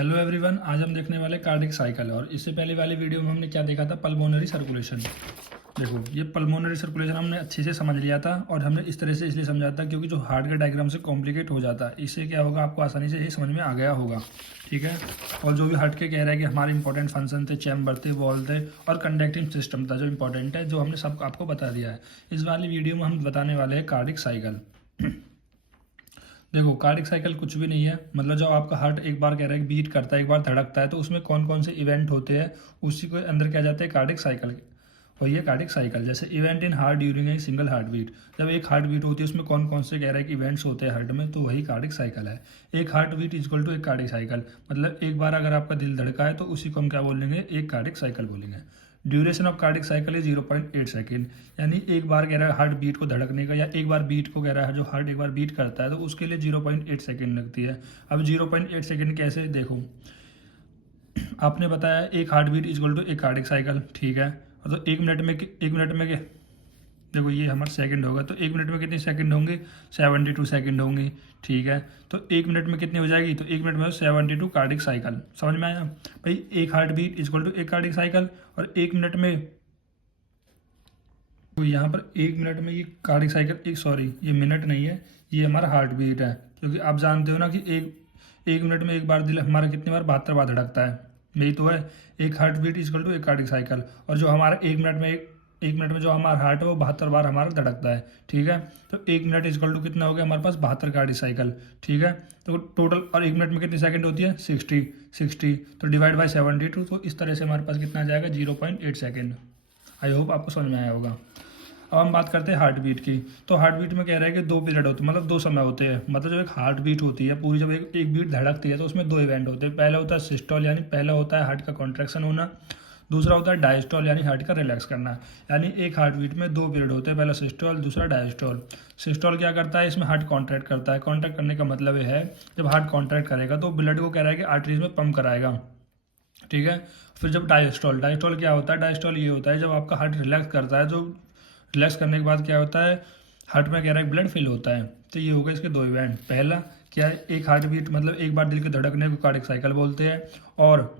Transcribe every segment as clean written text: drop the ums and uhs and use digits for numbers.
Hello everyone, आज हम देखने वाले कार्डिक साइकिल। और इससे पहले वाली वीडियो में हमने क्या देखा था, पल्मोनरी सर्कुलेशन। देखो, ये पल्मोनरी सर्कुलेशन हमने अच्छे से समझ लिया था और हमने इस तरह से इसलिए समझा था क्योंकि जो हार्ट के डायग्राम से कॉम्प्लिकेट हो जाता है, इससे क्या होगा, आपको आसानी से ये समझ में आ गया होगा। ठीक है। और जो भी हार्ट के कह रहा है कि हमारे इंपॉर्टेंट फंक्शन थे, चैम्बर थे, वॉल थे और कंडक्टिंग सिस्टम था जो इंपॉर्टेंट है, जो हमने सब आपको बता दिया है। इस वाली वीडियो में हम बताने वाले हैं कार्डिक साइकिल। देखो, कार्डिक साइकिल कुछ भी नहीं है, मतलब जब आपका हार्ट एक बार कह रहा है बीट करता है, एक बार धड़कता है, तो उसमें कौन कौन से इवेंट होते हैं, उसी को अंदर क्या जाता है, कार्डिक साइकिल। वही है कार्डिक साइकिल। जैसे event in heart during a single heart beat, जब एक हार्ट बीट होती है उसमें कौन कौन से कह रहा है कि इवेंट्स होते हैं हार्ट में, तो वही कार्डिक साइकिल है। एक हार्ट बीट इक्वल टू एक कार्डिक साइकिल, मतलब एक बार अगर आपका दिल धड़का है तो उसी को हम क्या बोलेंगे, एक कार्डिक साइकिल बोलेंगे। Duration of cardiac cycle is 0.8 second, यानी एक बार कह रहा है हार्ट बीट को धड़कने का, या एक बार बीट को कह रहा है जो हार्ट एक बार बीट करता है तो उसके लिए 0.8 सेकेंड लगती है। अब 0.8 सेकेंड कैसे, देखो आपने बताया एक हार्ट बीट इक्वल टू एक कार्डिक साइकिल, ठीक है। और तो एक मिनट में देखो ये हमारा सेकंड होगा, तो एक मिनट में कितने सेकंड होंगे, 72 सेकंड होंगे। ठीक है, तो एक मिनट में कितनी हो जाएगी, तो एक मिनट में 72 कार्डिक साइकिल। समझ में आया भाई, एक हार्ट बीट इक्वल टू एक कार्डिक साइकिल। और एक मिनट में, तो यहाँ पर एक मिनट में ये कार्डिक साइकिल, एक सॉरी ये मिनट नहीं है, ये हमारा हार्ट बीट है। क्योंकि आप जानते हो ना कि एक मिनट में एक बार दिल हमारा कितनी बार, 72 बार धड़कता है, यही तो है। एक हार्ट बीट इक्वल टू एक कार्डिक साइकिल। और जो हमारा एक मिनट में जो हमारा हार्ट है वो 72 बार हमारा धड़कता है। ठीक है, तो एक मिनट इक्वल टू कितना हो गया हमारे पास, 72 कार्डिक साइकिल। ठीक है, तो टोटल, और एक मिनट में कितनी सेकंड होती है, 60, तो डिवाइड बाई 72, तो इस तरह से हमारे पास कितना आ जाएगा, 0.8 सेकेंड। आई होप आपको समझ में आया होगा। अब हम बात करते हैं हार्ट बीट की। तो हार्ट बीट में कह रहा है कि दो पीरियड होते हैं, मतलब दो समय होते हैं। मतलब जब एक हार्ट बीट होती है पूरी, जब एक बीट धड़कती है तो उसमें दो इवेंट होते हैं। पहला होता है सिस्टोल, यानी पहला होता है हार्ट का कॉन्ट्रैक्शन होना। दूसरा होता है डायस्टोल, यानी हार्ट का रिलैक्स करना। यानी एक हार्ट बीट में दो पीरियड होते हैं, पहला सिस्टोल, दूसरा डायस्टोल। सिस्टोल क्या करता है, इसमें हार्ट कॉन्ट्रैक्ट करता है। कॉन्ट्रैक्ट करने का मतलब ये है, जब हार्ट कॉन्ट्रैक्ट करेगा तो ब्लड को कह रहा है कि आर्टरीज में पंप कराएगा। ठीक है। फिर जब डायस्टोल, डायस्टोल क्या होता है, डायस्टोल ये होता है जब आपका हार्ट रिलैक्स करता है, जो रिलैक्स करने के बाद क्या होता है, हार्ट में कह रहा है ब्लड फिल होता है। तो ये हो गए इसके दो इवेंट। पहला क्या है, एक हार्ट बीट, मतलब एक बार दिल के धड़कने को कार्डिक साइकिल बोलते हैं। और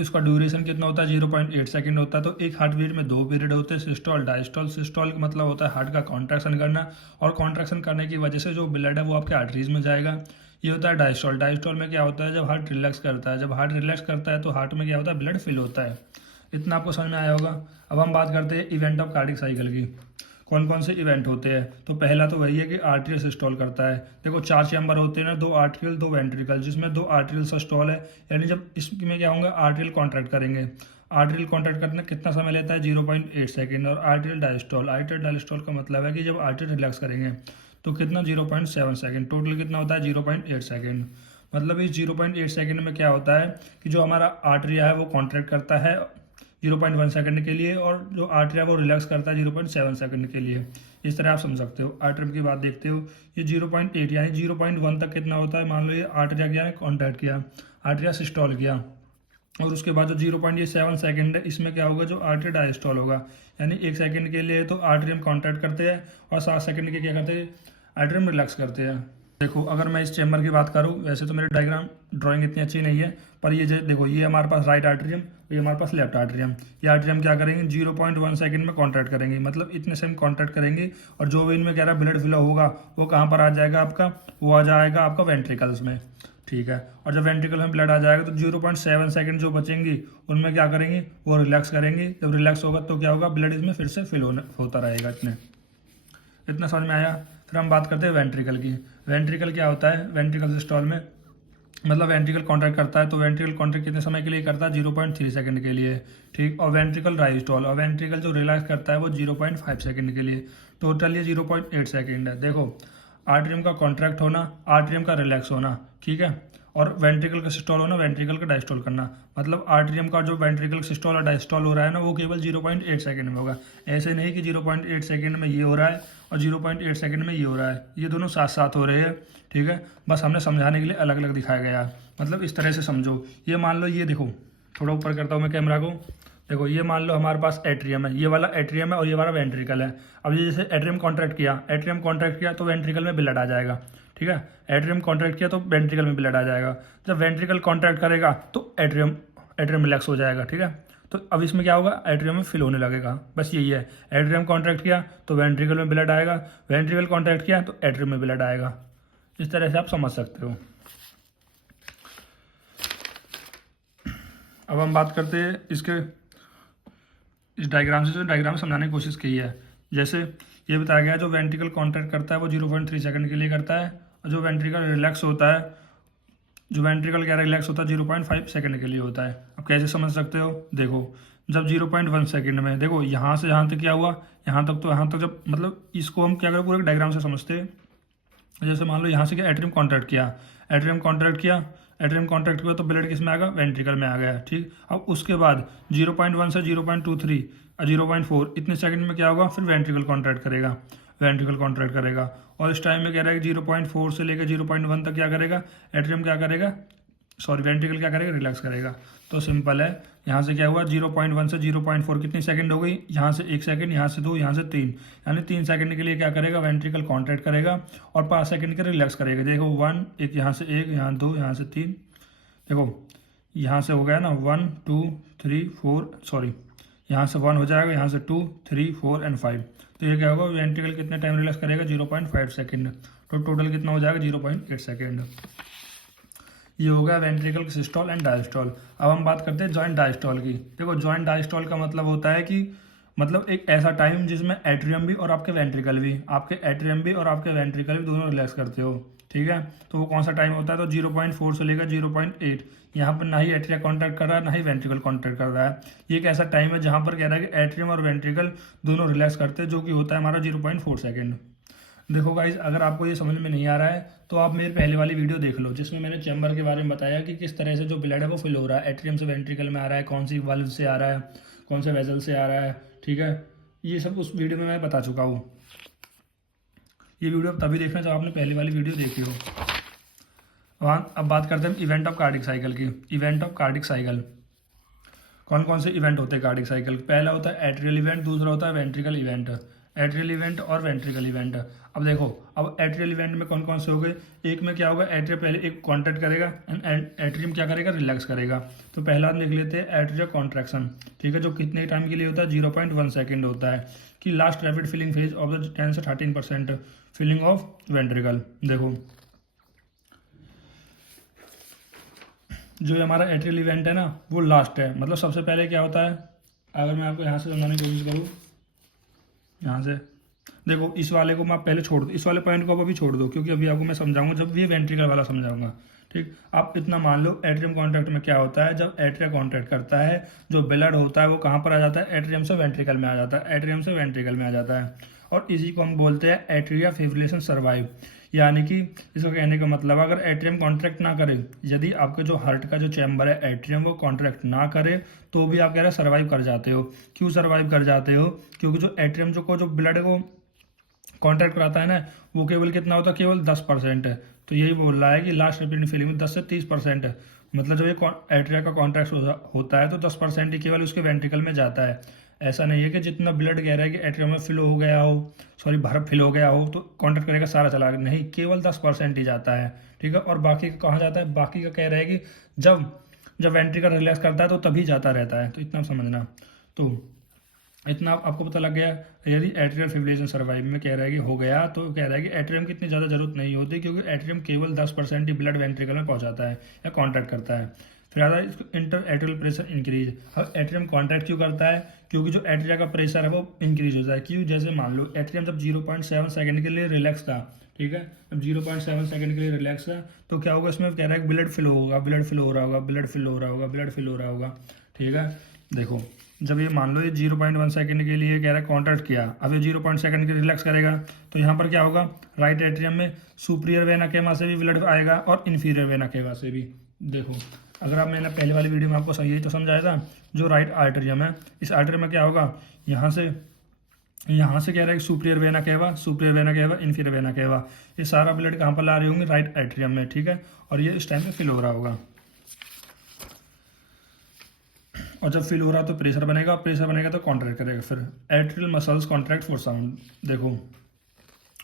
इसका ड्यूरेशन कितना होता है, 0.8 सेकेंड होता है। तो एक हार्ट बीट में दो पीरियड होते हैं, सिस्टोल डायस्टोल। सिस्टोल का मतलब होता है हार्ट का कॉन्ट्रैक्शन करना, और कॉन्ट्रैक्शन करने की वजह से जो ब्लड है वो आपके आर्टरीज में जाएगा। ये होता है डायस्टोल। डायस्टोल में क्या होता है, जब हार्ट रिलैक्स करता है, जब हार्ट रिलैक्स करता है तो हार्ट में क्या होता है, ब्लड फिल होता है। इतना आपको समझ में आया होगा। अब हम बात करते हैं इवेंट ऑफ कार्डिक साइकिल की। कौन कौन से इवेंट होते हैं, तो पहला तो वही है कि आर्ट्रियल सिस्टोल करता है। देखो चार चैम्बर होते हैं ना, दो आर्ट्रियल दो वेंट्रिकल, जिसमें दो आर्ट्रियल सिस्टोल है। यानी जब इसमें क्या होंगे, आर्ट्रियल कॉन्ट्रैक्ट करेंगे। आर्ट्रियल कॉन्ट्रैक्ट करने कितना समय लेता है, 0.8 सेकेंड। और आर्ट्रियल डायस्टोल, आर्ट्रियल डायस्टोल का मतलब है कि जब आर्ट्रियल रिलैक्स करेंगे तो कितना, 0.7 सेकेंड। टोटल कितना होता है, 0.8 सेकेंड। मतलब इस 0.8 सेकेंड में क्या होता है कि जो हमारा आर्ट्रिया है वो कॉन्ट्रैक्ट करता है 0.1 सेकंड के लिए, और जो आर्ट्रिया वो रिलैक्स करता है 0.7 सेकंड के लिए। इस तरह आप समझ सकते हो। आर्ट्रियम की बात देखते हो, ये 0.8 यानी 0.1 तक कितना होता है, मान लो ये आर्ट्रिया क्या है, कॉन्ट्रैक्ट किया, आर्ट्रिया सिस्टोल किया। और उसके बाद जो 0.7 सेकंड है, इसमें क्या होगा, जो आर्ट्रिया डायस्टोल होगा। यानी एक सेकंड के लिए तो आर्ट्रियम कॉन्ट्रैक्ट करते हैं, और 7 सेकंड के क्या करते हैं, आर्ट्रियम रिलैक्स करते हैं। देखो अगर मैं इस चैम्बर की बात करूँ, वैसे तो मेरी डायग्राम ड्राइंग इतनी अच्छी नहीं है, पर ये देखो, ये हमारे पास राइट आर्ट्रियम, ये हमारे पास लेफ्ट आर्ट्रियम। ये आर्ट्रियम क्या करेंगे, 0.1 सेकंड में कॉन्ट्रैक्ट करेंगे, मतलब इतने से हम कॉन्ट्रैक्ट करेंगे। और जो भी इनमें कह रहा है ब्लड फ्लो होगा, वो कहाँ पर आ जाएगा आपका, वो आ जाएगा आपका वेंट्रिकल्स में। ठीक है, और जब वेंट्रिकल में ब्लड आ जाएगा तो 0.7 सेकंड जो बचेंगी उनमें क्या करेंगे, वो रिलैक्स करेंगे। जब रिलैक्स होगा तो क्या होगा, ब्लड इसमें फिर से फिल होता रहेगा। इतना समझ में आया। फिर हम बात करते हैं वेंट्रिकल की। वेंट्रिकल क्या होता है, वेंट्रिकल सिस्टोल में मतलब वेंट्रिकल कॉन्ट्रैक्ट करता है, तो वेंट्रिकल कॉन्ट्रैक्ट कितने समय के लिए करता है, 0.3 सेकंड के लिए। ठीक, और वेंट्रिकल डायस्टोल, और वेंट्रिकल जो रिलैक्स करता है वो 0.5 सेकंड के लिए। टोटल ये 0.8 सेकंड है। देखो आर्ट्रियम का कॉन्ट्रैक्ट होना, आर्ट्रियम का रिलैक्स होना, ठीक है, और वेंट्रिकल का सिस्टोल होना, वेंट्रिकल का डायस्टोल करना। मतलब आर्ट्रियम का जो वेंट्रिकल सिस्टोल और डायस्टोल हो रहा है ना, वो केवल 0.8 सेकंड में होगा। ऐसे नहीं कि 0.8 सेकंड में ये हो रहा है और 0.8 सेकंड में ये हो रहा है, ये दोनों साथ साथ हो रहे हैं। ठीक है, बस हमने समझाने के लिए अलग अलग दिखाया गया। मतलब इस तरह से समझो। ये मान लो, ये देखो, थोड़ा ऊपर करता हूँ मैं कैमरा को। देखो ये मान लो हमारे पास एट्रियम है, ये वाला एट्रियम है और ये वाला वेंट्रिकल है। अब ये जैसे एट्रियम कॉन्ट्रैक्ट किया तो वेंट्रिकल में ब्लड आ जाएगा। ठीक है। एट्रियम कॉन्ट्रैक्ट किया तो वेंट्रिकल में ब्लड आ जाएगा, जब वेंट्रिकल कॉन्ट्रैक्ट करेगा तो एट्रियम एट्रियम रिलैक्स हो जाएगा, ठीक है। तो अब इसमें क्या होगा, एट्रियम में फिल होने लगेगा, बस यही है। एट्रियम कॉन्ट्रैक्ट किया तो वेंट्रिकल में ब्लड आएगा, वेंट्रिकल कॉन्ट्रैक्ट किया तो एट्रियम में ब्लड आएगा। इस तरह से आप समझ सकते हो। अब हम बात करते हैं इसके इस डायग्राम से, जो डायग्राम समझाने की कोशिश की है। जैसे ये बताया गया, जो वेंट्रिकल कॉन्ट्रैक्ट करता है वो 0.3 सेकंड के लिए करता है, और जो वेंट्रिकल रिलैक्स होता है, जो वेंट्रिकल क्या रिलैक्स होता है 0.5 सेकंड के लिए होता है। अब कैसे समझ सकते हो, देखो जब 0.1 सेकंड में, देखो यहाँ से यहाँ तक क्या हुआ, यहाँ तक, तो यहाँ तक जब, मतलब इसको हम क्या करें पूरे डायग्राम से समझते हैं। जैसे मान लो यहाँ से क्या एट्रियम कॉन्ट्रैक्ट किया, एट्रियम कॉन्ट्रैक्ट किया, एट्रियम कॉन्ट्रैक्ट किया तो ब्लड किस में आ गया, वेंट्रिकल में आ गया, ठीक। अब उसके बाद 0.1 से 0.23 और 0.4 इतने सेकंड में क्या होगा, फिर वेंट्रिकल कॉन्ट्रैक्ट करेगा, वेंट्रिकल कॉन्ट्रैक्ट करेगा। और इस टाइम में कह रहा है कि 0.4 से लेकर 0.1 तक क्या करेगा, एट्रियम क्या करेगा, सॉरी वेंट्रिकल क्या करेगा, रिलैक्स करेगा। तो सिंपल है, यहाँ से क्या हुआ 0.1 से 0.4 कितनी सेकंड हो गई, यहाँ से 1 सेकंड, यहाँ से 2, यहाँ से 3, यानी 3 सेकंड के लिए क्या करेगा, वेंट्रिकल कॉन्ट्रैक्ट करेगा और 5 सेकंड के रिलैक्स करेगा। देखो 1, एक यहाँ से 1, यहाँ 2, यहाँ से 3, देखो यहाँ से हो गया ना 1 2 3 4, सॉरी यहाँ से 1 हो जाएगा, यहाँ से 2 3 4 एंड 5। तो ये क्या होगा, वेंट्रिकल कितने टाइम रिलैक्स करेगा, 0.5 सेकंड। तो टोटल कितना हो जाएगा, 0.8 सेकंड। ये हो गया वेंट्रिकल सिस्टोल एंड डायस्टोल। अब हम बात करते हैं जॉइंट डायस्टोल की। देखो जॉइंट डायस्टोल का मतलब होता है कि मतलब एक ऐसा टाइम जिसमें एट्रियम भी और आपके वेंट्रिकल भी, आपके एट्रियम भी और आपके वेंट्रिकल भी दोनों रिलैक्स करते हो, ठीक है। तो वो कौन सा टाइम होता है, तो 0.4 से लेकर 0.8। यहाँ पर ना ही एट्रिया कॉन्ट्रैक्ट कर रहा है, ना ही वेंट्रिकल कॉन्ट्रैक्ट कर रहा है। ये एक ऐसा टाइम है जहाँ पर कह रहा है कि एट्रियम और वेंट्रिकल दोनों रिलैक्स करते हैं, जो कि होता है हमारा 0.4 सेकेंड। देखो गाइज, अगर आपको ये समझ में नहीं आ रहा है तो आप मेरी पहले वाली वीडियो देख लो, जिसमें मैंने चैम्बर के बारे में बताया कि किस तरह से जो ब्लड है वो फिल हो रहा है, एट्रियम से वेंट्रिकल में आ रहा है, कौन सी वाल्व से आ रहा है, कौन से वेजल से आ रहा है, ठीक है। ये सब उस वीडियो में मैं बता चुका हूँ। ये वीडियो तभी देखना जब आपने पहली वाली वीडियो देखी हो। वहाँ अब बात करते हैं इवेंट ऑफ कार्डिक साइकिल की। इवेंट ऑफ कार्डिक साइकिल, कौन कौन से इवेंट होते हैं कार्डिक साइकिल। पहला होता है एट्रियल इवेंट, दूसरा होता है वेंट्रिकल इवेंट। एट्रियल इवेंट और वेंट्रिकल इवेंट। अब देखो, अब एट्रियल इवेंट में कौन कौन से हो गए। एक में क्या होगा, एट्रिया पहले एक कॉन्ट्रैक्ट करेगा एंड एट्रियम क्या करेगा, रिलैक्स करेगा। तो पहला लिख लेते हैं एट्रिया कॉन्ट्रैक्शन, ठीक है, जो कितने टाइम के लिए होता है, 0.1 सेकेंड होता है, कि last rapid filling phase of the 10 से 13% फिलिंग ऑफ वेंट्रिकल। देखो जो हमारा एट्रियल इवेंट है ना वो लास्ट है, मतलब सबसे पहले क्या होता है, अगर मैं आपको यहाँ से समझाने की कोशिश करूँ, यहाँ से देखो इस वाले को मैं पहले छोड़ दूँ, इस वाले पॉइंट को अभी छोड़ दो, क्योंकि अभी आपको मैं समझाऊंगा जब ये वेंट्रिकल वाला समझाऊंगा, ठीक। आप इतना मान लो, एट्रियम कॉन्ट्रैक्ट में क्या होता है, जब एट्रिया कॉन्ट्रैक्ट करता है जो ब्लड होता है वो कहाँ पर आ जाता है, एट्रियम से वेंट्रिकल में आ जाता है, एट्रियम से वेंट्रिकल में आ जाता है। और इसी को हम बोलते हैं एट्रिया फिब्रिलेशन सर्वाइव, यानी कि इसको कहने का मतलब अगर एट्रियम कॉन्ट्रैक्ट ना करे, यदि आपके जो हार्ट का जो चैम्बर है एट्रियम वो कॉन्ट्रैक्ट ना करे, तो भी आप कह रहे हैं सर्वाइव कर जाते हो। क्यों सर्वाइव कर जाते हो, क्योंकि जो एट्रियम जो ब्लड को कॉन्ट्रैक्ट कराता है ना, वो केवल कितना होता है, केवल 10% है। तो यही बोल रहा है कि लास्ट रैपिड फिलिंग में 10 से 30% है, मतलब जब ये एट्रिया का कॉन्ट्रैक्ट होता है तो 10% ही केवल उसके वेंट्रिकल में जाता है। ऐसा नहीं है कि जितना ब्लड कह रहा है कि एट्रियम में फिल हो गया हो, सॉरी भर फिल हो गया हो तो कॉन्ट्रैक्ट करेगा सारा चला गया, नहीं, केवल 10% ही जाता है, ठीक है। और बाकी का कहाँ जाता है, बाकी का कह रहा है कि जब जब वेंट्रिकल रिलैक्स करता है तो तभी जाता रहता है। तो इतना समझना, तो इतना आपको पता लग गया। यदि एट्रियल फिब्रिलेशन सर्वाइव में कह रहा है कि हो गया, तो कह रहा है कि एट्रियम की इतनी ज़्यादा जरूरत नहीं होती, क्योंकि एट्रियम केवल 10% ही ब्लड वेंट्रिकल में पहुंचाता है या कॉन्ट्रैक्ट करता है। फिर आता है इसको इंटर एट्रियल प्रेशर इंक्रीज। अब एट्रियम कॉन्ट्रैक्ट क्यों करता है, क्योंकि जो एट्रिया का प्रेशर है वो इंक्रीज होता है। क्यों, जैसे मान लो एट्रियम जब 0.7 सेकंड के लिए रिलैक्स था, ठीक है, जब 0.7 सेकंड के लिए रिलैक्स था तो क्या होगा, इसमें कह रहा है ब्लड फिल होगा, ब्लड फिल हो रहा होगा, ब्लड फिल हो रहा होगा, ब्लड फिल हो रहा होगा, ठीक है। देखो जब ये मान लो ये 0.1 सेकंड के लिए कह रहा है कॉन्ट्रैक्ट किया, अब ये 0.1 सेकंड के रिलैक्स करेगा, तो यहाँ पर क्या होगा, राइट एट्रियम में सुपीरियर वेना केवा से भी ब्लड आएगा और इन्फीरियर वेना केवा से भी। देखो अगर आप, मैंने पहले वाली वीडियो में आपको सही तो समझाया था, जो राइट आर्टेरियम है, इस आर्टेरियम में क्या होगा, यहाँ से कह रहा है superior vena cava, superior vena cava, inferior vena cava, ये सारा ब्लड कहाँ पर ला रहे होंगे, राइट एट्रियम में, ठीक है। और ये इस टाइम में फिल हो रहा होगा, और जब फिल हो रहा तो प्रेशर बनेगा, प्रेशर बनेगा तो कॉन्ट्रैक्ट करेगा। फिर atrial muscles contract for sound. देखो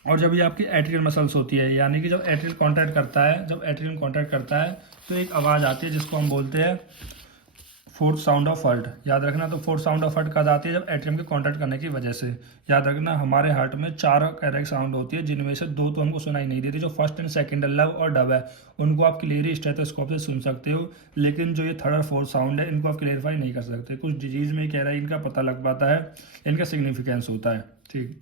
और जब ये आपकी एट्रियल मसल्स होती है, यानी कि जब एट्रियल कॉन्ट्रैक्ट करता है, जब एट्रियल कॉन्ट्रैक्ट करता है तो एक आवाज़ आती है जिसको हम बोलते हैं फोर्थ साउंड ऑफ हर्ट। याद रखना, तो फोर्थ साउंड ऑफ हर्ट कब आती है? जब एट्रियम के कॉन्ट्रैक्ट करने की वजह से। याद रखना, हमारे हार्ट में 4 कैरेक्ट साउंड होती है, जिनमें से 2 तो हमको सुनाई नहीं देती। जो फर्स्ट एंड सेकंड लव और डब है, उनको आप क्लियरली स्टेथोस्कोप से सुन सकते हो, लेकिन जो ये थर्ड और फोर्थ साउंड है इनको आप क्लियरफाई नहीं कर सकते। कुछ डिजीज में कह रहा है इनका पता लग पाता है, इनका सिग्निफिकेंस होता है। ठीक,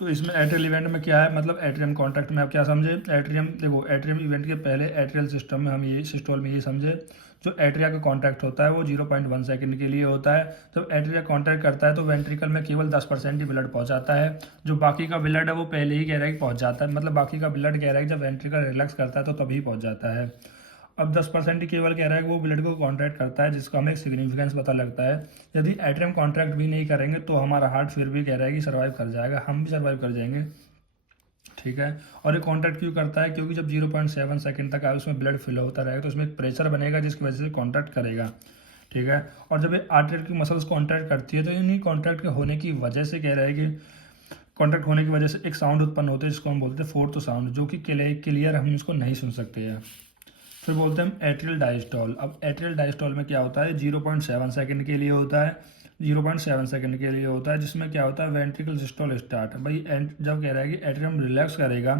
तो इसमें एट्रियल इवेंट में क्या है, मतलब एट्रियम कॉन्ट्रैक्ट में आप क्या समझे? एट्रियम, देखो एट्रियम इवेंट के पहले एट्रियल सिस्टम में हम ये सिस्टोल में ये समझे, जो एट्रिया का कॉन्ट्रैक्ट होता है वो 0.1 सेकंड के लिए होता है। जब एट्रिया कॉन्ट्रैक्ट करता है तो वेंट्रिकल में केवल 10% ही ब्लड पहुंचाता है। जो बाकी का ब्लड है वो पहले ही कह रहा है कि पहुंच जाता है, मतलब बाकी का ब्लड कह रहा है कि जब वेंट्रिकल रिलैक्स करता है तो तभी पहुंच जाता है। अब 10% ही केवल कह रहा है कि वो ब्लड को कॉन्ट्रैक्ट करता है, जिसका हमें एक सिग्निफिकेंस पता लगता है। यदि एट्रियम कॉन्ट्रैक्ट भी नहीं करेंगे तो हमारा हार्ट फिर भी कह रहा है कि सर्वाइव कर जाएगा, हम भी सर्वाइव कर जाएंगे। ठीक है, और ये कॉन्ट्रैक्ट क्यों करता है? क्योंकि जब 0.7 सेकंड तक उसमें ब्लड फिल होता रहेगा तो उसमें एक प्रेशर बनेगा जिसकी वजह से कॉन्ट्रैक्ट करेगा। ठीक है, और जब ये आर्टरी की मसल्स कॉन्ट्रैक्ट करती है तो इन्हीं कॉन्ट्रैक्ट के होने की वजह से कह रहा है कि कॉन्ट्रैक्ट होने की वजह से एक साउंड उत्पन्न होता है जिसको हम बोलते हैं फोर्थ साउंड, जो कि क्लियर हम इसको नहीं सुन सकते हैं। फिर बोलते हैं हम एट्रियल डायस्टॉल। अब एट्रियल डायस्टॉल में क्या होता है? 0.7 सेकंड के लिए होता है, 0.7 सेकंड के लिए होता है, जिसमें क्या होता है? Ventricle systole start. भाई जब कह रहा है कि एट्रियम रिलैक्स करेगा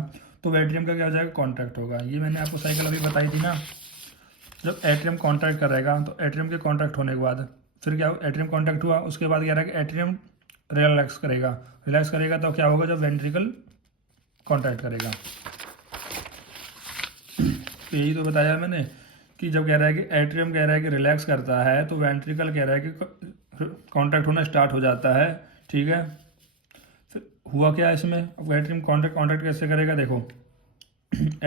तो वेंट्रियम का क्या हो जाएगा? कॉन्ट्रैक्ट होगा। ये मैंने आपको साइकिल अभी बताई थी ना, जब एट्रियम कॉन्ट्रैक्ट करेगा तो एट्रियम के कॉन्ट्रैक्ट होने के बाद फिर क्या? एट्रियम कॉन्ट्रैक्ट हुआ, उसके बाद कह रहा है कि एट्रियम रिलैक्स करेगा। रिलैक्स करेगा तो क्या होगा? जब वेंट्रिकल कॉन्ट्रैक्ट करेगा। तो यही तो बताया मैंने कि जब कह रहा है कि एट्रियम कह रहा है कि रिलैक्स करता है तो वेंट्रिकल कह रहा है कि कॉन्ट्रैक्ट होना स्टार्ट हो जाता है। ठीक है, फिर हुआ क्या इसमें? अब एट्रियम कॉन्ट्रैक्ट कॉन्ट्रैक्ट कैसे करेगा? देखो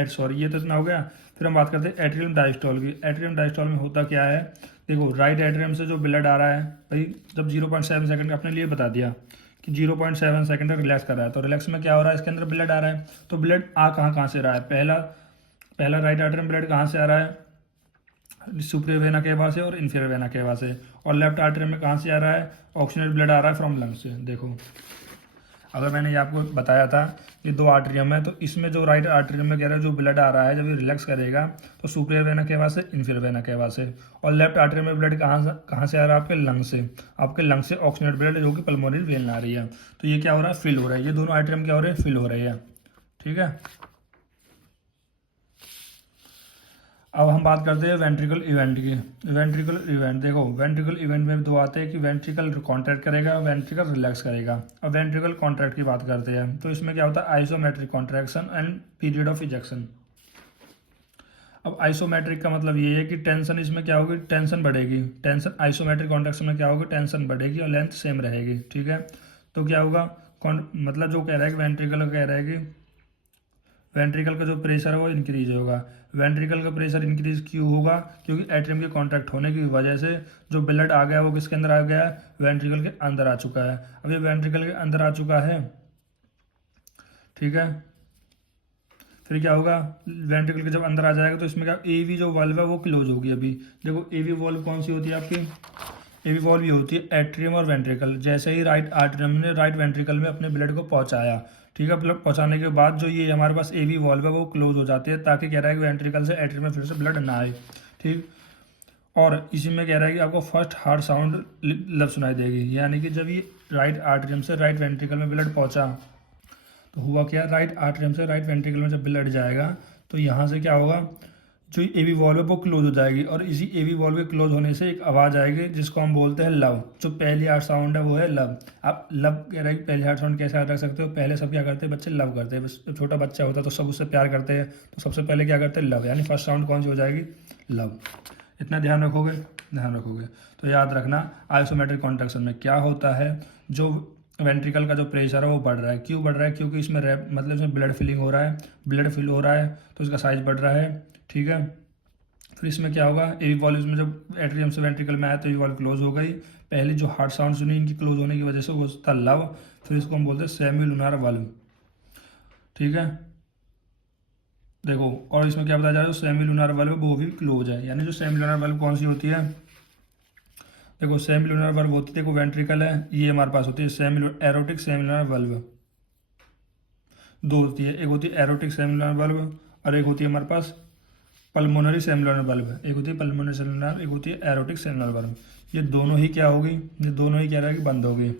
सॉरी, ये तो इतना हो गया। फिर हम बात करते हैं एट्रियम डायस्टॉल की। एट्रियम डायस्टॉल में होता क्या है? देखो राइट एट्रियम से जो ब्लड आ रहा है, भाई जब 0.7 सेकंड का अपने लिए बता दिया कि 0.7 सेकंड तक रिलैक्स कर रहा है, तो रिलैक्स में क्या हो रहा है? इसके अंदर ब्लड आ रहा है। तो ब्लड आ कहाँ से रहा है? पहला पहला राइट आर्टरी ब्लड कहाँ से आ रहा है? सुपीरियर वेना केवा से और इन्फीरियर वेना केवा से। और लेफ्ट आर्टरी में कहाँ से आ रहा है? ऑक्सीजनेट ब्लड आ रहा है फ्रॉम लंग्स से। देखो, अगर मैंने ये आपको बताया था कि 2 आर्टरियम है, तो इसमें जो राइट आर्टरियम में कह रहा है जो ब्लड आ रहा है जब ये रिलैक्स करेगा तो सुपीरियर वेना केवा से, इन्फीरियर वेना केवा से। और लेफ्ट आर्टरियम में ब्लड कहाँ से आ रहा है? आपके लंग से। आपके लंग से ऑक्सीजनेट ब्लड जो कि पल्मोनरी वेन आ रही है। तो ये क्या हो रहा है? फिल हो रहा है। ये दोनों आर्टरियम क्या हो रहे हैं? फिल हो रहे हैं। ठीक है, अब हम बात करते हैं वेंट्रिकल इवेंट की। वेंट्रिकल इवेंट, देखो वेंट्रिकल इवेंट में 2 आते हैं कि वेंट्रिकल कॉन्ट्रैक्ट करेगा, वेंट्रिकल रिलैक्स करेगा। अब वेंट्रिकल कॉन्ट्रैक्ट की बात करते हैं तो इसमें क्या होता है? Isometric contraction and period of ejection. अब आइसोमेट्रिक का मतलब ये है कि टेंशन इसमें क्या होगी? टेंशन बढ़ेगी। टेंशन आइसोमेट्रिक कॉन्ट्रैक्शन में क्या होगी? टेंशन बढ़ेगी और लेंथ सेम रहेगी। ठीक है, तो क्या होगा? मतलब जो कह रहा है कि वेंट्रिकल कह रहा है कि वेंट्रिकल का जो प्रेशर है वो इंक्रीज होगा। वेंट्रिकल का प्रेशर इंक्रीज क्यों होगा? क्योंकि एट्रियम के कॉन्ट्रैक्ट होने की वजह से जो ब्लड आ गया वो किसके अंदर आ गया? वेंट्रिकल के अंदर आ चुका है। अब ये वेंट्रिकल के अंदर आ चुका है, ठीक है, फिर क्या होगा? वेंट्रिकल के जब अंदर आ जाएगा तो इसमें क्या? एवी जो वाल्व है वो क्लोज होगी। अभी देखो एवी वाल्व कौन सी होती है आपकी? एवी वाल्व ये होती है एट्रियम और वेंट्रिकल। जैसे ही राइट आर्टरियम ने राइट वेंट्रिकल में अपने ब्लड को पहुंचाया, ठीक है, ब्लड पहुंचाने के बाद जो ये हमारे पास एवी वाल्व है वो क्लोज हो जाती है, ताकि कह रहा है कि वेंट्रिकल से एट्रियम में फिर से ब्लड ना आए। ठीक, और इसी में कह रहा है कि आपको फर्स्ट हार्ट साउंड लब सुनाई देगी, यानी कि जब ये राइट आर्टरियम से राइट वेंट्रिकल में ब्लड पहुंचा तो हुआ क्या? राइट आर्टरियम से राइट वेंट्रिकल में जब ब्लड जाएगा तो यहाँ से क्या होगा? जो एवी वॉल्व है वो क्लोज हो जाएगी, और इसी एवी वॉल्व के क्लोज होने से एक आवाज़ आएगी जिसको हम बोलते हैं लव। जो पहली हार्ट साउंड है वो है लव। आप लव कह रहे हैं कि पहली हार्ट साउंड कैसे याद रख सकते हो? पहले सब क्या करते हैं? बच्चे लव करते हैं। बस जब छोटा बच्चा होता है तो सब उससे प्यार करते हैं, तो सबसे पहले क्या करते हैं? लव, यानी फर्स्ट साउंड कौन सी हो जाएगी? लव। इतना ध्यान रखोगे? ध्यान रखोगे तो याद रखना आइसोमेट्रिक कॉन्ट्रैक्शन में क्या होता है? जो वेंट्रिकल का जो प्रेशर है वो बढ़ रहा है। क्यों बढ़ रहा है? क्योंकि इसमें मतलब इसमें ब्लड फिलिंग हो रहा है, ब्लड फिल हो रहा है तो इसका साइज बढ़ रहा है। ठीक है, फिर इसमें क्या होगा? एवी वॉल्व में जब एट्रियम से वेंट्रिकल में आया तो एवी वॉल्व क्लोज हो गई। पहले जो हार्ट साउंड सुनी इनकी क्लोज होने की वजह से वो था लव। फिर इसको हम बोलते हैं सेमी लूनार वाल्व। ठीक है, देखो, और इसमें क्या बताया जा रहा है? सेमी लूनार वाल्व वो भी क्लोज है। यानी जो सेमी लूनार वाल्व कौन सी होती है? देखो सेमी लूनार वाल्व होती है, देखो वेंट्रिकल है, ये हमारे पास होती है semi aortic semi lunar valve. दो होती है, एक होती है एरोटिक सेलुलर बल्ब और एक होती है हमारे पास पल्मोनरी सेलुलर बल्ब। एक होती है पल्मोनरी सेलुलर, एक होती है एरोटिक सेलुलर बल्ब। ये दोनों ही क्या होगी, ये दोनों ही कह रहा है कि बंद होगी,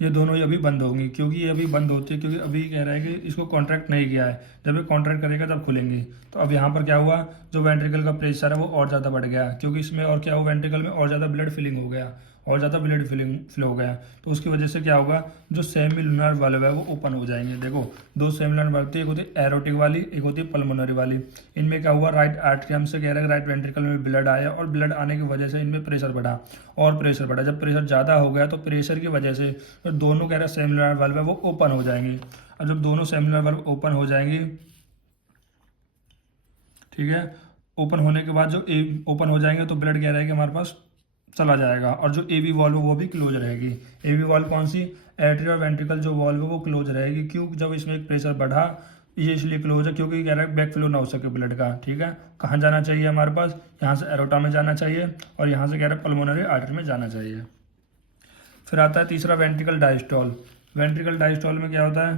ये दोनों ही अभी बंद होंगी, क्योंकि ये अभी बंद होती है क्योंकि अभी कह रहा है कि इसको कॉन्ट्रैक्ट नहीं किया है, जब ये कॉन्ट्रैक्ट करेगा तब खुलेंगी। तो अब यहाँ पर क्या हुआ, जो वेंट्रिकल का प्रेशर है वो और ज़्यादा बढ़ गया, क्योंकि इसमें और क्या हुआ, वेंट्रिकल में और ज़्यादा ब्लड फिलिंग हो गया, और ज़्यादा ब्लड फिलिंग फ्लो हो गया। तो उसकी वजह से क्या होगा, जो सेमिलुनर वाल्व है वो ओपन हो जाएंगे। देखो दो सेमिलुनर वाल्व थी, एक होती है एरोटिक वाली, एक होती है पल्मोनरी वाली। इनमें क्या हुआ, राइट आर्टरियम से कह रहा है राइट वेंट्रिकल में ब्लड आया, और ब्लड आने की वजह से इनमें प्रेशर बढ़ा, और प्रेशर बढ़ा। जब प्रेशर ज़्यादा हो गया तो प्रेशर की वजह से तो दोनों कह रहे हैं सेमिलुनर वाल्व है वो ओपन हो जाएंगे। और जब दोनों सेमिलुनर वाल्व ओपन हो जाएंगी, ठीक है, ओपन होने के बाद जो ओपन हो जाएंगे तो ब्लड कह रहा है कि हमारे पास चला जाएगा, और जो एवी वॉल्व वो भी क्लोज रहेगी। एवी वॉल्व कौन सी, एट्रियल वेंट्रिकल जो वॉल्व है वो क्लोज रहेगी। क्यों, जब इसमें एक प्रेशर बढ़ा, ये इसलिए क्लोज है क्योंकि कह रहा है बैक फ्लो ना हो सके ब्लड का। ठीक है, कहाँ जाना चाहिए हमारे पास, यहाँ से एरोटा में जाना चाहिए, और यहाँ से कह रहा है पल्मोनरी आर्टरी में जाना चाहिए। फिर आता है तीसरा वेंट्रिकल डायस्टॉल। वेंट्रिकल डायस्टॉल में क्या होता है,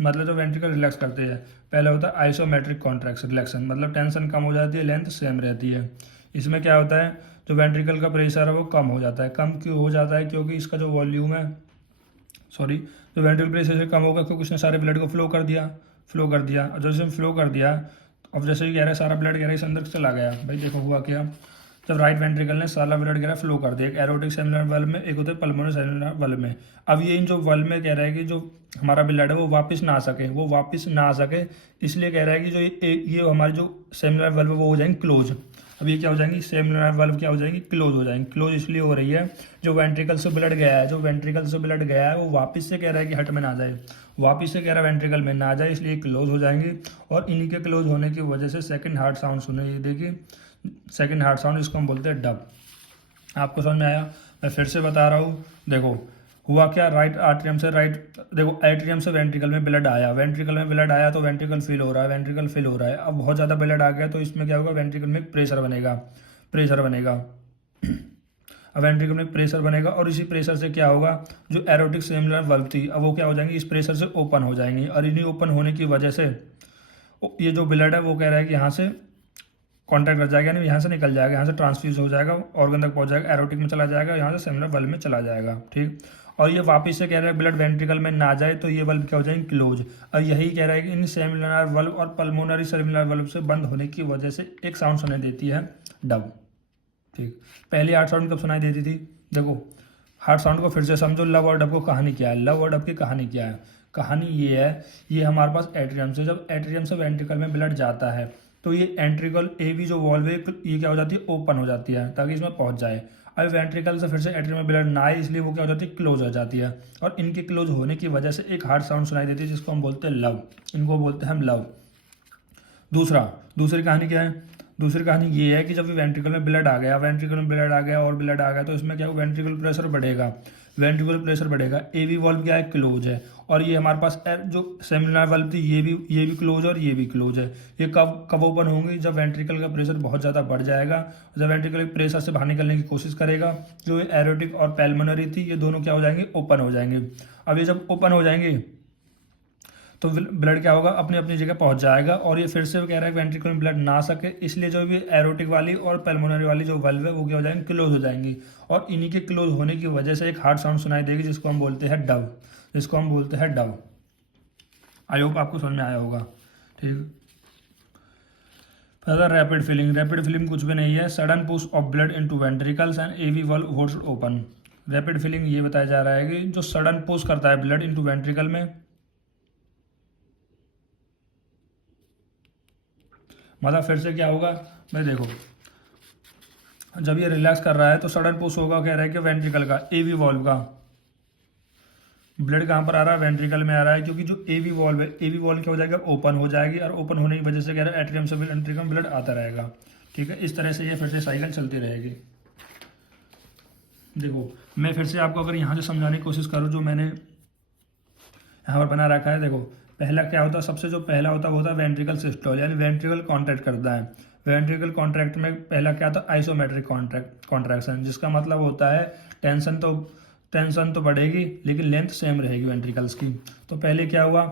मतलब जो वेंट्रिकल रिलैक्स करते हैं, पहले होता है आइसोमेट्रिक कॉन्ट्रैक्शन रिलैक्शन, मतलब टेंशन कम हो जाती है, लेंथ सेम रहती है। इसमें क्या होता है, जो वेंट्रिकल का प्रेशर है वो कम हो जाता है। कम क्यों हो जाता है, क्योंकि इसका जो वॉल्यूम है, सॉरी, जो वेंट्रिकल प्रेशर से कम होगा क्योंकि उसने सारे ब्लड को फ्लो कर दिया, और जैसे फ्लो कर दिया, अब जैसे ही कह रहा है सारा ब्लड कह रहा है इस अंदर चला गया। भाई देखो हुआ क्या, जब राइट वेंट्रिकल ने सारा ब्लड कह रहा है फ्लो कर दिया, एक एरोटिक सेलुलर वाल्व में, एक होता है पल्मोनरी सेलुलर वाल्व में। अब ये इन जो वाल्व में कह रहा है कि जो हमारा ब्लड है वो वापस ना आ सके, इसलिए कह रहा है कि जो ये हमारी जो सेलुलर वाल्व है वो हो जाएंगे क्लोज। अब ये क्या हो जाएंगी, सेलुलर वाल्व क्या हो जाएंगी, क्लोज हो जाएंगी। क्लोज इसलिए हो रही है, जो वेंट्रिकल से ब्लड गया है वो वापस से कह रहा है कि हट में ना जाए, वापस से कह रहा है वेंट्रिकल में ना जाए, इसलिए क्लोज हो जाएंगे। और इन्हीं के क्लोज होने की वजह से सेकंड हार्ट साउंड सुने, देखिए सेकंड हार्ट साउंड, इसको हम बोलते हैं डब। आपको समझ में आया, मैं फिर से बता रहा हूँ। देखो हुआ क्या, राइट आर्टरियम से देखो एट्रियम से वेंट्रिकल में ब्लड आया, वेंट्रिकल में ब्लड आया तो वेंट्रिकल फिल हो रहा है, अब बहुत ज़्यादा ब्लड आ गया तो इसमें क्या होगा, वेंट्रिकल में प्रेशर बनेगा। अब वेंट्रिकल में प्रेशर बनेगा, और इसी प्रेशर से क्या होगा, जो एरोटिक सेलुलर वाल्व थी अब वो क्या हो जाएंगी, इस प्रेशर से ओपन हो जाएंगी, और इन्हीं ओपन होने की वजह से ये जो ब्लड है वो कह रहा है कि यहाँ से कॉन्टैक्ट कर जाएगा, नहीं यहाँ से निकल जाएगा, यहाँ से ट्रांसफ्यूज हो जाएगा, ऑर्गन तक पहुँच जाएगा, एरोटिक में चला जाएगा, यहाँ से सेलुलर वाल्व में चला जाएगा। ठीक, और ये वापस से कह रहा है ब्लड वेंट्रिकल में ना जाए तो ये वाल्व क्या हो जाएंगे, क्लोज। और यही कह रहा है कि इन सेलुलर वाल्व और पल्मोनरी सेलुलर वाल्व से बंद होने की वजह से एक साउंड सुनाई देती है, डब। ठीक, पहली हार्ट साउंड कब सुनाई देती थी, देखो हार्ट साउंड को फिर से समझो। लव और डब को कहानी क्या है, लव और डब की कहानी क्या है, कहानी ये है, ये हमारे पास एट्रियम से, जब एट्रियम से वेंट्रिकल में ब्लड जाता है तो ये एंट्रिकल एवी जो वॉल्व है ये क्या हो जाती है, ओपन हो जाती है ताकि इसमें पहुंच जाए। अब वेंट्रिकल से फिर से एट्रियम में ब्लड ना आए, इसलिए वो क्या हो जाती है, क्लोज हो जाती है, और इनके क्लोज होने की वजह से एक हार्ट साउंड सुनाई देती है जिसको हम बोलते हैं लव, इनको बोलते हैं हम लव। दूसरी कहानी क्या है, दूसरी कहानी ये है कि जब वेंट्रिकल में ब्लड आ गया, और ब्लड आ गया तो इसमें क्या वेंट्रिकल प्रेशर बढ़ेगा, एवी वॉल्व क्या है, क्लोज है, और ये हमारे पास जो सेमिलर वॉल्व थी ये भी क्लोज और ये भी क्लोज है। ये कब ओपन होंगी, जब वेंट्रिकल का प्रेशर बहुत ज़्यादा बढ़ जाएगा, जब वेंट्रिकल प्रेशर से बाहर निकलने की कोशिश करेगा, जो एरोटिक और पैल्मोनरी थी ये दोनों क्या हो जाएंगे, ओपन हो जाएंगे। अब ये जब ओपन हो जाएंगे तो ब्लड क्या होगा, अपनी अपनी जगह पहुंच जाएगा, और ये फिर से कह रहा है वेंट्रिकल में ब्लड ना सके, इसलिए जो भी एरोटिक वाली और पल्मोनरी वाली जो वाल्व है वो क्या हो जाएंगे, क्लोज हो जाएंगी, और इन्हीं के क्लोज होने की वजह से एक हार्ट साउंड सुनाई देगी जिसको हम बोलते हैं डव। आई होप आपको समझ में आया होगा। ठीक, फर्दर रैपिड फिलिंग कुछ भी नहीं है, sudden push of blood into ventricles and AV valve holds open. Rapid filling ये बताया जा रहा है कि जो सडन पुश करता है ब्लड इनटू वेंट्रिकल में, मतलब फिर से क्या होगा भाई, देखो जब ये रिलैक्स कर रहा है तो सडन पुश होगा, कह रहा है कि वेंट्रिकल का एवी वॉल्व का ब्लड कहाँ पर आ रहा है, वेंट्रिकल में आ रहा है, क्योंकि जो एवी वॉल्व क्या हो जाएगा, ओपन हो जाएगी, और ओपन होने की वजह से कह रहा है एट्रियम से वेंट्रिकल ब्लड आता रहेगा। ठीक है, इस तरह से ये फिर से साइकिल चलती रहेगी। देखो मैं फिर से आपको अगर यहाँ से समझाने की कोशिश करूँ, जो मैंने यहाँ पर बना रखा है, देखो पहला क्या होता है, सबसे जो पहला होता है वो होता है वेंट्रिकल सिस्टोल, यानी वेंट्रिकल कॉन्ट्रैक्ट करता है। वेंट्रिकल कॉन्ट्रैक्ट में पहला क्या था, आइसोमेट्रिक कॉन्ट्रैक्शन, जिसका मतलब होता है टेंशन तो टेंशन तो बढ़ेगी लेकिन लेंथ सेम रहेगी वेंट्रिकल्स की। तो पहले क्या हुआ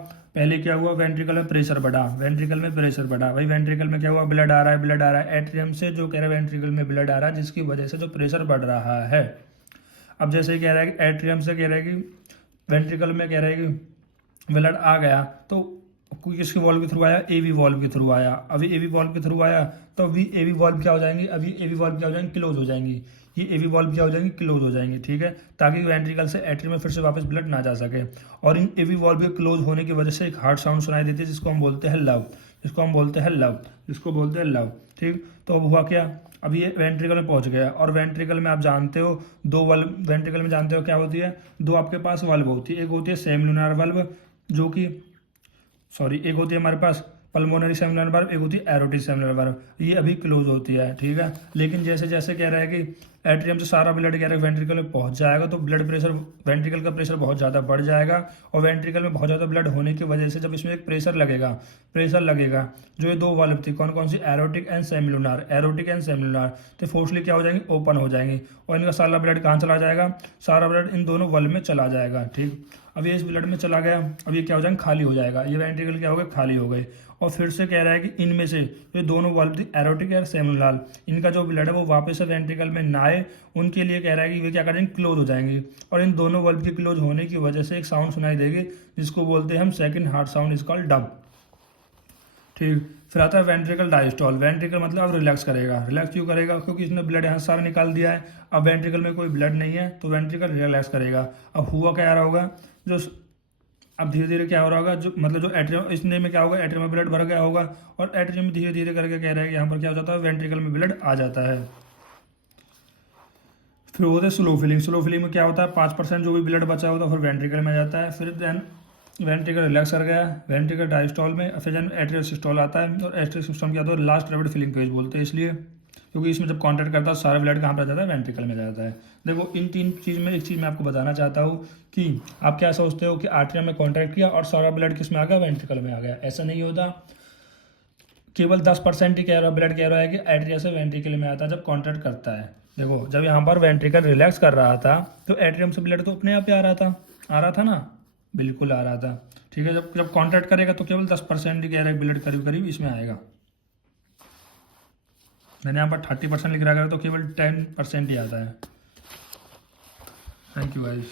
वेंट्रिकल में प्रेशर बढ़ा, भाई वेंट्रिकल में क्या हुआ, ब्लड आ रहा है एट्रियम से, जो कह रहा है वेंट्रिकल में ब्लड आ रहा है जिसकी वजह से जो प्रेशर बढ़ रहा है। अब जैसे कह रहा है कि एट्रियम से कह रहा है कि वेंट्रिकल में कह रहा है कि ब्लड आ गया, तो किसके वॉल्व के थ्रू आया, एवी वॉल्व के थ्रू आया। अभी एवी वॉल्व के थ्रू आया तो अभी एवी वॉल्व क्या हो जाएंगी, क्लोज हो जाएंगी। ये एवी वॉल्व क्या हो जाएंगी, क्लोज हो जाएंगी, ठीक है, ताकि वेंट्रिकल से एट्रियम में फिर से वापस ब्लड ना जा सके। और इन एवी वॉल्व के क्लोज होने की वजह से एक हार्ट साउंड सुनाई देती है जिसको हम बोलते हैं लव, ठीक। तो अब हुआ क्या, अब ये वेंट्रिकल में पहुंच गया, और वेंट्रिकल में आप जानते हो दो वाल्व, वेंट्रिकल में जानते हो क्या होती है, दो आपके पास वाल्व होती है, एक होती है सेमिलुनार वाल्व जो कि एक होती है हमारे पास पल्मोनरी सेमिलर वाल्व, एक होती है एरोटिक सेमिलर वाल्व, ये अभी क्लोज होती है, ठीक है। लेकिन जैसे जैसे कह रहा है कि एट्रियम से सारा ब्लड कह रहा है वेंट्रिकल में पहुंच जाएगा, तो ब्लड प्रेशर, वेंट्रिकल का प्रेशर बहुत ज़्यादा बढ़ जाएगा, और वेंट्रिकल में बहुत ज़्यादा ब्लड होने की वजह से जब इसमें एक प्रेशर लगेगा, जो ये दो वाल्व थी कौन कौन सी, एरोटिक एंड सेमिलुनार, तो फोर्सली क्या हो जाएंगी, ओपन हो जाएंगी, और इनका सारा ब्लड कहाँ चला जाएगा, सारा ब्लड इन दोनों वाल्व में चला जाएगा, ठीक। अब ये इस ब्लड में चला गया, अब ये क्या हो जाएगा, खाली हो जाएगा, ये वेंट्रिकल क्या हो गए, खाली हो गए। और फिर से कह रहा है कि इनमें से जो दोनों वाल्व थी एरोटिक और सेमिलुनार, इनका जो ब्लड है वो वापस से वेंट्रिकल में ना आए, उनके लिए कह रहा है कि वे क्या करेंगे, क्लोज हो जाएंगे। और इन दोनों वाल्व के क्लोज होने की वजह से एक साउंड सुनाई देगी जिसको बोलते हैं हम second heart sound, is called dub, ठीक। फिर आता है वेंट्रिकल डायस्टॉल, वेंट्रिकल मतलब अब रिलैक्स क्यों करेगा, क्योंकि इसने ब्लड यहाँ सारा निकाल दिया है, अब वेंट्रिकल में कोई ब्लड नहीं है तो वेंट्रिकल रिलैक्स करेगा। अब हुआ क्या रहा होगा, अब धीरे धीरे क्या हो रहा होगा, जो एट्रियम, इसने में क्या होगा, एट्रियम में ब्लड भर गया होगा, और एट्रियम में धीरे धीरे करके कह रहा है कि यहाँ पर क्या हो जाता है, वेंट्रिकल में ब्लड आ जाता है। फिर होता है स्लो फिलिंग में क्या होता है, 5% जो भी ब्लड बचा होता है फिर वेंट्रिकल में जाता है, फिर देन वेंट्रिकल रिलैक्स कर गया, वेंट्रिकल डायस्टॉल में, फिर देन एट्रियल सिस्टोल आता है, और एट्रियल सिस्टम क्या होता है, लास्ट रैपिड फिलिंग फेज बोलते हैं, इसलिए क्योंकि इसमें जब कॉन्टैक्ट करता है सारा ब्लड कहाँ पर जाता है, वेंट्रिकल में जाता है। देखो इन तीन चीज़ में एक चीज़ मैं आपको बताना चाहता हूँ कि आप क्या सोचते हो कि आर्टरियम में कॉन्टैक्ट किया और सारा ब्लड किस में आ गया, वेंट्रिकल में आ गया, ऐसा नहीं होता। केवल 10% ही ब्लड कह रहा है कि एट्रिया से वेंट्रिकल में आता है जब कॉन्टैक्ट करता है। देखो जब यहाँ पर वेंट्रिकल रिलैक्स कर रहा था तो एट्रियम से ब्लड तो अपने आप ही आ रहा था ना, बिल्कुल आ रहा था, ठीक है। जब जब कॉन्टैक्ट करेगा तो केवल 10% ही कह रहा है ब्लड करीब करीब इसमें आएगा। मैंने यहाँ पर 30% लिख रहा है तो केवल 10% ही आता है। Thank you guys.